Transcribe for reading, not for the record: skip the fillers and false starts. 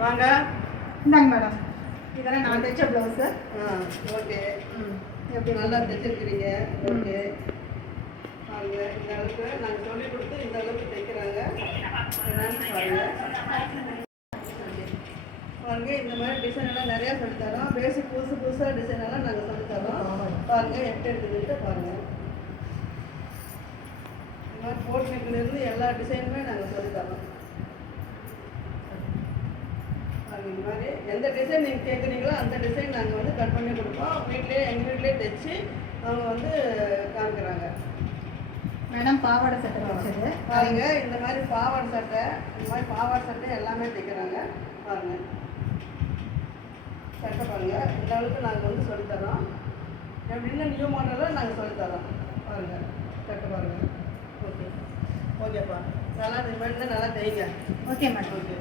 வாங்க. இந்தாங்க மேடம், இதெல்லாம் நான் தைச்ச ப்ளவுஸு. ஓகே. எப்படி நல்லா தைச்சிருக்கிறீங்க. ஓகே. வாங்க, இந்த அளவுக்கு நாங்கள் சொல்லிக் கொடுத்து இந்த அளவுக்கு தைக்கிறாங்க என்னன்னு பாருங்க. பாருங்க, இந்த மாதிரி டிசைன் எல்லாம் நிறையா சொல்லித்தரோம். பேசிக் புதுசாக டிசைன் எல்லாம் நாங்கள் சொல்லித்தரோம். பாருங்க எப்படி இருக்குதுன்ட்டு பாருங்க. இந்த மாதிரி போட் நெக்லேருந்து எல்லா டிசைனுமே நாங்கள் சொல்லித்தரோம். இந்த மாதிரி எந்த டிசைன் நீங்கள் கேட்குறீங்களோ அந்த டிசைன் நாங்கள் வந்து கட் பண்ணி கொடுப்போம். எங்கள் வீட்லேயே தைச்சி அவங்க வந்து காமிக்கிறாங்க. மேடம் பாவாடை சட்டை தைச்சது பாருங்க. இந்த மாதிரி பாவாடை சட்டை எல்லாமே தைக்கிறாங்க. பாருங்க சட்டை பாருங்க, இந்த அளவுக்கு நாங்கள் வந்து சொல்லித்தரோம். எப்படின்னா நியூ மாடலில் நாங்கள் சொல்லித்தரோம். பாருங்க சட்டை பாருங்க. ஓகேப்பா, நல்லா இது மாதிரி தான் நல்லா தைங்க. Okay madam. ஓகே.